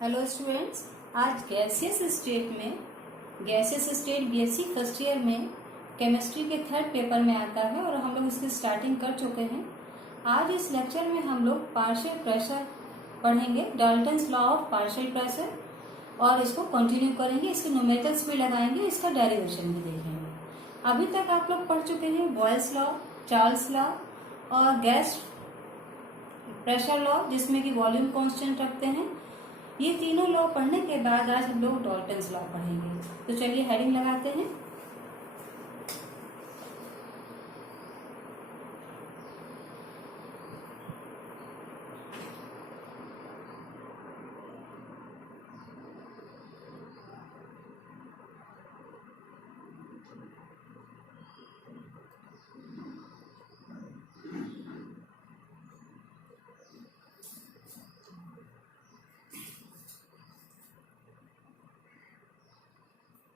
Hello students, आज gaseous state BSc first year में chemistry के थर्ड पेपर में आता है और हम लोग इसकी स्टार्टिंग कर चुके हैं। आज इस लेक्चर में हम लोग पार्शियल प्रेशर पढ़ेंगे, Dalton's law of partial pressure, और इसको कंटिन्यू करेंगे। इसके न्यूमेरिकल्स भी लगाएंगे, इसका डेरिवेशन भी देखेंगे। अभी तक आप लोग पढ़ चुके हैं बॉयल्स लॉ, चार्ल्स लॉ और गैस प्रेशर लॉ, जिसमें कि वॉल्यूम कांस्टेंट रखते हैं। ये तीनों लॉ पढ़ने के बाद आज हम लोग डाल्टन्स लॉ पढ़ेंगे। तो चलिए हेडिंग लगाते हैं।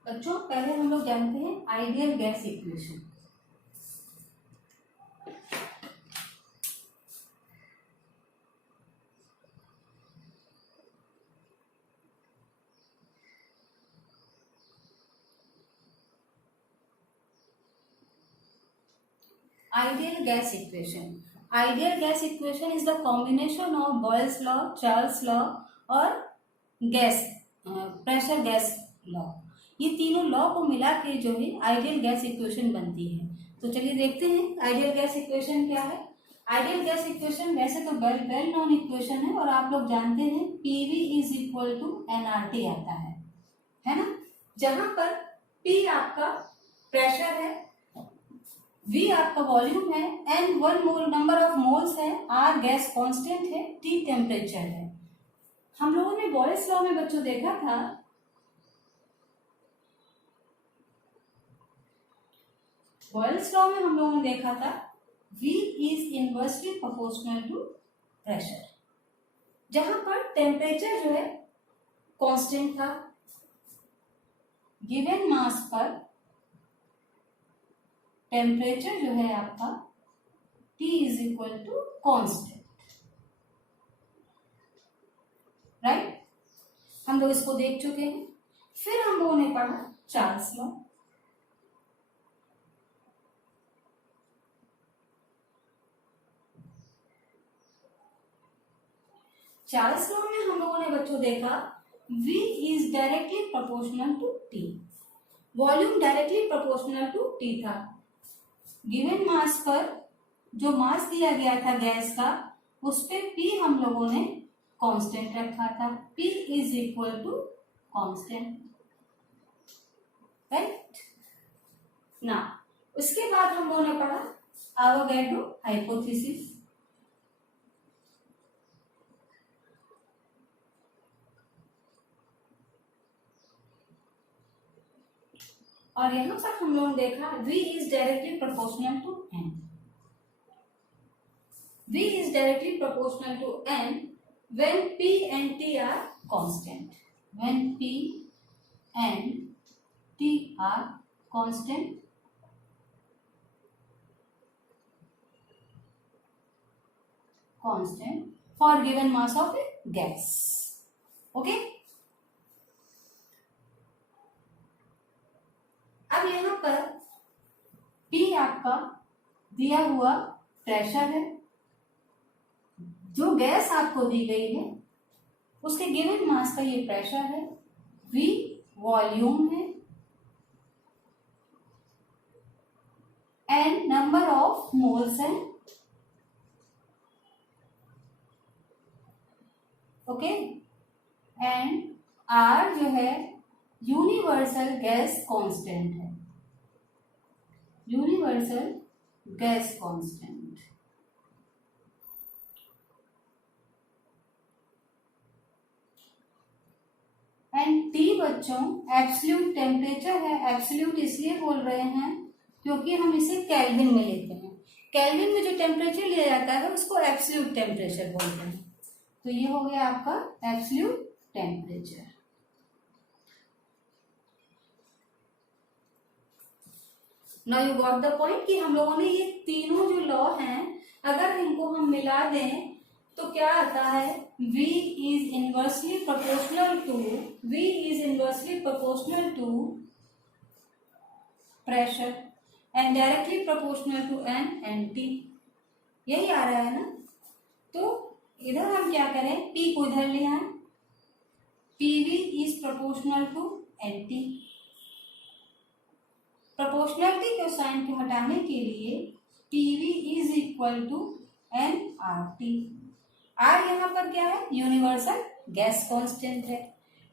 बच्चों, पहले हम लोग जानते हैं ideal gas equation. Ideal gas equation. Ideal gas equation is the combination of Boyle's law, Charles law और गैस प्रेशर गैस लॉ। ये तीनों लॉ को मिला के जो है आइडियल गैस इक्वेशन बनती है। तो चलिए देखते हैं आइडियल गैस इक्वेशन क्या है। आइडियल गैस इक्वेशन वैसे तो वेल नोन इक्वेशन है और आप लोग जानते हैं PV is equal to NRT आता है ना। जहां पर P आपका प्रेशर है, V आपका वॉल्यूम है, N नंबर ऑफ मोल्स है, R गैस कांस्टेंट है, T टेम्परेचर है। हम लोगों ने बॉयल्स लॉ में बच्चों देखा था V is inversely proportional to pressure, जहां पर टेम्परेचर जो है कांस्टेंट था। गिवन मास पर टेम्परेचर जो है आपका T is equal to constant, right. हम लोग इसको देख चुके हैं। फिर हम लोगों ने पढ़ा चार्ल्स लॉ। चार्ल्स लॉ में हम लोगों ने बच्चों देखा V is directly proportional to T, volume directly proportional to T था। गिवन मास पर जो मास दिया गया था गैस का, उस पे P हम लोगों ने कांस्टेंट रखा था। P is equal to constant, right ना। उसके बाद हम लोगों ने पढ़ा एवोगैड्रो हाइपोथेसिस। और यहां पर हम लोगों ने देखा V is directly proportional to N। V is directly proportional to N when P and T are constant. When P and T are constant, for given mass of a gas. Okay? अब यहां पर P आपका दिया हुआ pressure है, जो gas आपको दी गई है उसके गिवन मास का ये प्रेशर है। V वॉल्यूम है, N नंबर ऑफ मोल्स है, ओके, एंड R जो है यूनिवर्सल गैस कांस्टेंट है, universal gas constant. And T बच्चों एब्सोल्यूट टेम्परेचर है। एब्सोल्यूट इसलिए बोल रहे हैं क्योंकि हम इसे केल्विन में लेते हैं। केल्विन में जो टेम्परेचर लिया जाता है उसको एब्सोल्यूट टेम्परेचर बोलते हैं। तो ये हो गया आपका absolute temperature. Now you got the point कि हम लोगों ने ये तीनों जो लॉ हैं, अगर इनको हम मिला दें तो क्या आता है, V is inversely proportional to pressure and directly proportional to n NT, यही आ रहा है ना। तो इधर हम क्या करें, P को इधर ले आए, PV is proportional to NT। Proportionality के साइन को हटाने के लिए PV is equal to nRT। R यहाँ पर क्या है, यूनिवर्सल गैस कांस्टेंट है।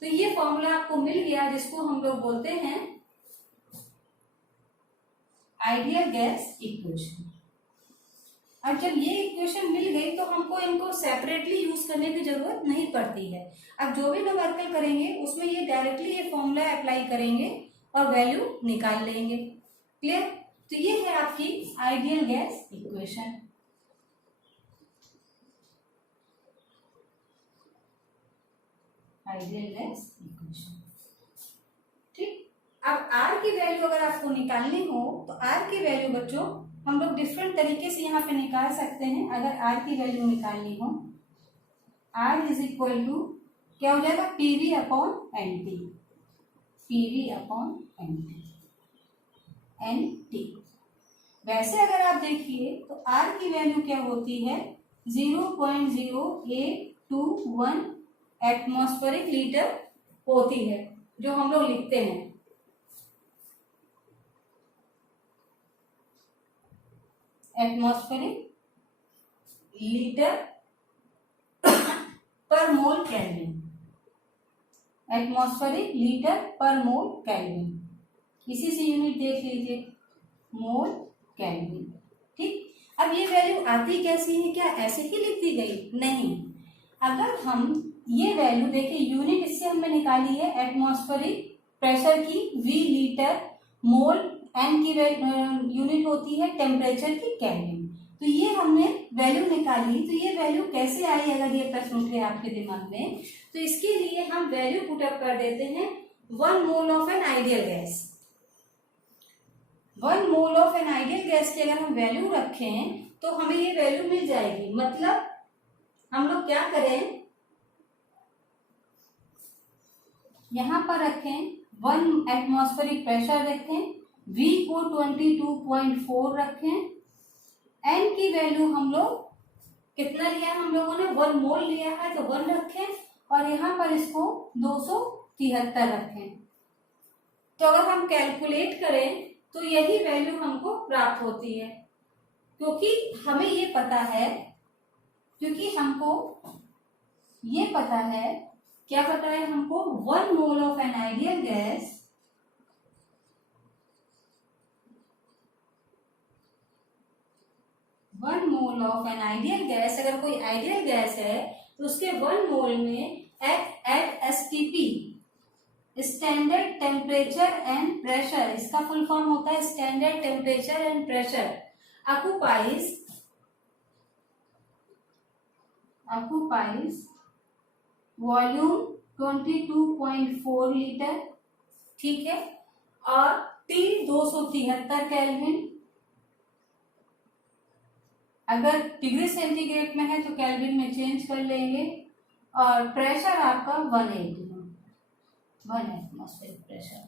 तो ये फॉर्मूला आपको मिल गया जिसको हम लोग बोलते हैं आइडियल गैस इक्वेशन। अब जब ये इक्वेशन मिल गई तो हमको इनको सेपरेटली यूज करने की जरूरत नहीं पड़ती है। अब जो भी न्यूमेरिकल करेंगे उसमें ये डायरेक्टली ये फॉर्मूला अप्लाई करेंगे और वैल्यू निकाल लेंगे। क्लियर? तो ये है आपकी ideal gas equation. Ideal gas equation, ठीक। अब R की वैल्यू अगर आपको निकालनी हो तो R की वैल्यू बच्चों हम लोग डिफरेंट तरीके से यहाँ पे निकाल सकते हैं। अगर R की वैल्यू निकालनी हो, R इज इक्वल टू क्या हो जाएगा, PV upon NT, PV upon NT। वैसे अगर आप देखिए तो R की वैल्यू क्या होती है, 0.0821 एटमॉस्फेरिक लीटर होती है, जो हम लोग लिखते हैं। एटमॉस्फेरिक लीटर पर मोल केल्विन, एटमॉस्फेरिक लीटर पर मोल केल्विन, इसी से यूनिट देख लीजिए, मोल केल्विन, ठीक। अब ये वैल्यू आती कैसी है, क्या ऐसे ही लिख दी गई? नहीं। अगर हम ये वैल्यू देखिए, यूनिट इससे हमने निकाली है एटमॉस्फेरिक प्रेशर की, V लीटर, मोल, N की यूनिट होती है टेम्परेचर की, केल्विन। तो ये हमने वैल्यू निकाली। तो ये वैल्यू कैसे आई, अगर ये प्रश्न उठे आपके दिमाग में, तो इसके लिए हम वैल्यू पुटअप कर देते हैं 1 mole of an ideal gas. 1 mole of an ideal gas की अगर हम वैल्यू रखें तो हमें ये वैल्यू मिल जाएगी। मतलब हम लोग क्या करें, यहां पर रखें 1 एटमॉस्फेरिक प्रेशर रखें, V को 22.4 रखें, N की वैल्यू हम लोग कितना लिया है, हम लोगों ने 1 मोल लिया है तो 1 रखें, और यहां पर इसको 273 रखें। तो अगर हम कैलकुलेट करें तो यही वैल्यू हमको प्राप्त होती है, क्योंकि हमें ये पता है, क्योंकि हमको ये पता है, क्या पता है हमको, 1 mole of an ideal gas अगर कोई आइडियल गैस है तो उसके 1 मोल में at STP, standard temperature and pressure, इसका फुल फॉर्म होता है standard temperature and pressure, occupies volume 22.4 litre, ठीक है, और T 273 केल्विन। अगर डिग्री सेंटीग्रेड में है तो केल्विन में चेंज कर लेंगे, और प्रेशर आपका 1 एटमॉस्फेरिक प्रेशर।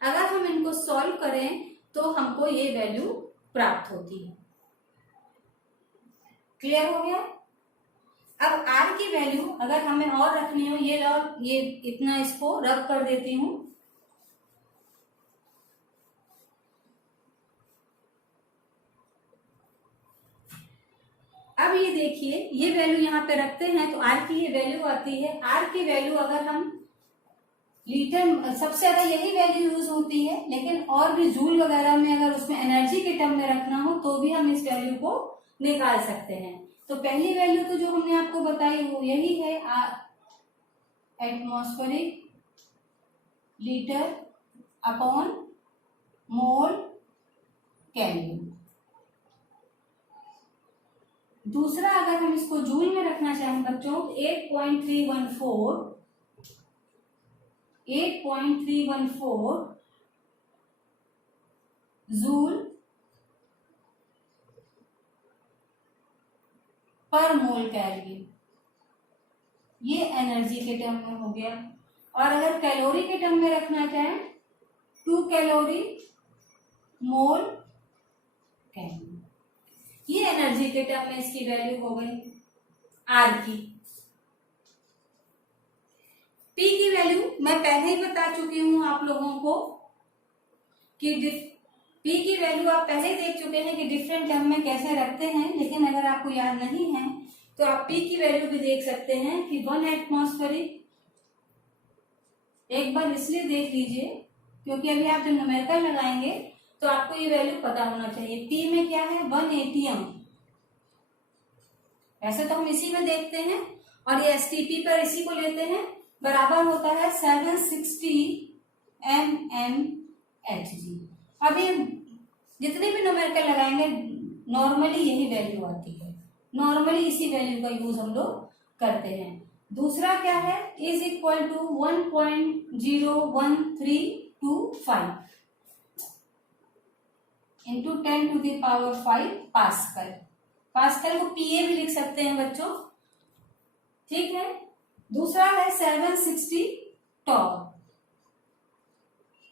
अगर हम इनको सॉल्व करें तो हमको ये वैल्यू प्राप्त होती है। क्लियर हो गया? अब R की वैल्यू अगर हमें और रखनी हो, ये इतना इसको रब कर देती हूं। अब ये देखिए, ये वैल्यू यहाँ पे रखते हैं तो R की ये वैल्यू आती है। R की वैल्यू अगर हम लीटर, सबसे ज्यादा यही वैल्यू यूज होती है, लेकिन और भी जूल वगैरह में अगर उसमें एनर्जी के टर्म में रखना हो तो भी हम इस वैल्यू को निकाल सकते हैं। तो पहली वैल्यू तो जो हमने आपको बताई वो यही है, atmospheric litre upon mole kelvin. दूसरा अगर हम इसको जूल में रखना चाहें बच्चों, 8.314 जूल पर मोल केल्विन। ये एनर्जी के टर्म में हो गया। और अगर कैलोरी के टर्म में रखना चाहें 2 कैलोरी मोल कैलोरी, ये एनर्जी के टर्म में इसकी वैल्यू हो गई आर की। पी की वैल्यू मैं पहले ही बता चुकी हूं आप लोगों को कि पी की वैल्यू आप पहले ही देख चुके हैं कि डिफरेंट टर्म में कैसे रखते हैं, लेकिन अगर आपको याद नहीं है तो आप पी की वैल्यू भी देख सकते हैं कि 1 एटमॉस्फेरिक, एक बार इसलिए देख लीजिए क्योंकि अभी आप जब न्यूमेरिकल लगाएंगे तो आपको ये वैल्यू पता होना चाहिए। पी में क्या है 1 एटीएम, ऐसे तो हम इसी में देखते हैं, और ये एसटीपी पर इसी को लेते हैं, बराबर होता है 760 mmHg। अभी जितने भी न्यूमेरिकल लगाएंगे नॉर्मली यही वैल्यू आती है, नॉर्मली इसी वैल्यू का यूज हम लोग करते हैं। दूसरा क्या है is equal to 1.01325 into 10⁵ pascal. Pascal को पीए भी लिख सकते हैं बच्चों, ठीक है। दूसरा है 760 टॉर,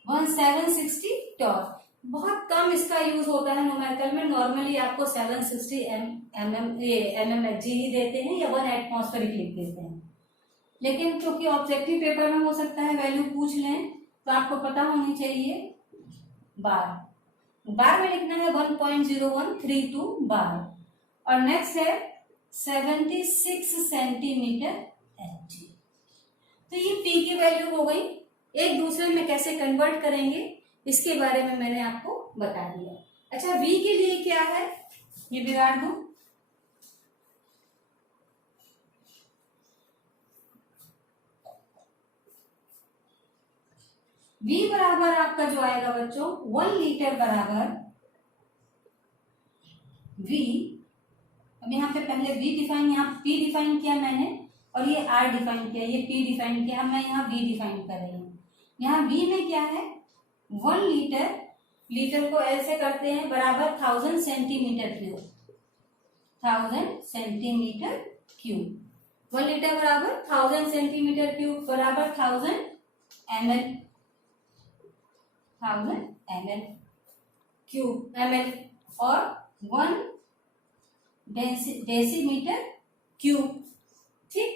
760 टॉर। बहुत कम इसका यूज होता है न्यूमेरिकल में, नॉर्मली आपको 760 mmHg ही देते हैं या 1 एटमॉस्फेरिक लिख देते हैं। लेकिन क्योंकि ऑब्जेक्टिव पेपर में हो सकता है वैल्यू पूछ लें तो आपको पता होनी चाहिए बार में लिखना है 1.0132 बार। और नेक्स्ट है 76 सेंटीमीटर Hg। तो ये पी की वैल्यू हो गई। एक दूसरे में कैसे कन्वर्ट करेंगे इसके बारे में मैंने आपको बता दिया। अच्छा, वी के लिए क्या है ये बिगाड़ दूं। वी बराबर आपका जो आएगा बच्चों 1 लीटर बराबर वी। अब यहाँ पे पहले वी डिफाइन, यहाँ पी डिफाइन किया मैंने और ये आर डिफाइन किया, ये पी डिफाइन किया, मैं यहाँ वी डिफाइन कर रही हूँ। यहाँ वी में क्या है 1 लीटर, लीटर को ऐसे करते हैं बराबर 1000 centimetre cube, 1000 centimetre cube. 1 litre बराबर 1000 सेंटीमीटर क्यूब बराबर 1000 ml, 1000 ml क्यूब ml, और 1 डेसीमीटर क्यूब, ठीक,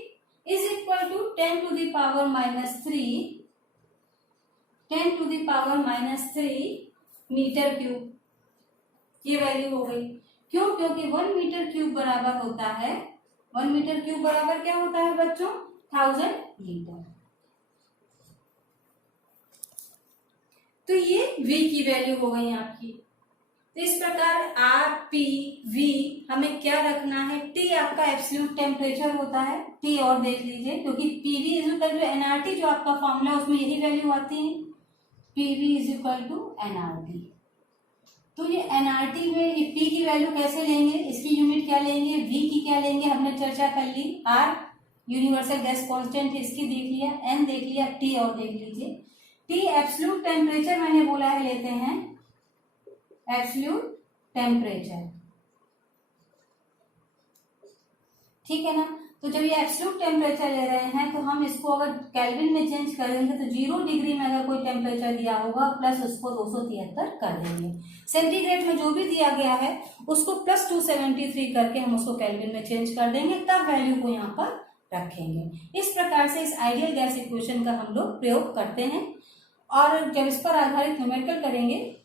is equal to 10⁻³ metre cube. ये वैल्यू हो गई। क्यों? क्योंकि 1 मीटर क्यूब बराबर होता है, 1 मीटर क्यूब बराबर क्या होता है बच्चों 1000 लीटर। तो ये V की वैल्यू हो गई आपकी। तो इस प्रकार R, P, V हमें क्या रखना है, T आपका एब्सोल्यूट टेम्परेचर होता है, T और देख लीजिए क्योंकि PV is equal to nRT जो आपका फॉर्मूला उसमें यही वैल्यू आती है, PV is equal to nRT। तो ये nRT में ये P की वैल्यू कैसे लेंगे, इसकी यूनिट क्या लेंगे, V की क्या लेंगे, हमने चर्चा कर ली। R यूनिवर्सल गैस कांस्टेंट इसकी देख लिया, N देख लिया, T और देख लीजिए। T एब्सोल्यूट टेम्परेचर मैंने बोला है लेते हैं, एब्सोल्यूट टेम्परेचर, ठीक है ना। तो जब ये एब्सोल्यूट टेम्परेचर ले रहे हैं तो हम इसको अगर केल्विन में चेंज करेंगे तो 0 डिग्री में अगर कोई टेम्परेचर दिया होगा प्लस उसको 273 कर देंगे। सेंटीग्रेड में जो भी दिया गया है उसको प्लस 273 करके हम उसको केल्विन में चेंज कर देंगे, तब वैल्यू को यहाँ पर रखेंगे। इस प्रकार से इस आइडियल गैस इक्वेशन का हम लोग प्रयोग करते हैं। और जब इस पर आधारित न्यूमेरिकल करेंगे,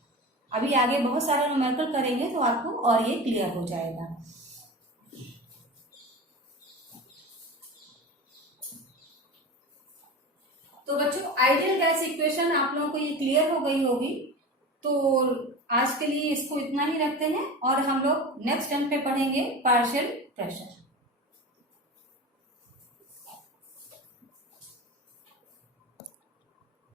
अभी आगे बहुत सारा न्यूमेरिकल करेंगे तो आपको और ये क्लियर हो जाएगा। तो बच्चों आइडियल गैस इक्वेशन आप लोगों को ये क्लियर हो गई होगी। तो आज के लिए इसको इतना ही रखते हैं और हम लोग नेक्स्ट टाइम पे पढ़ेंगे पार्शियल प्रेशर।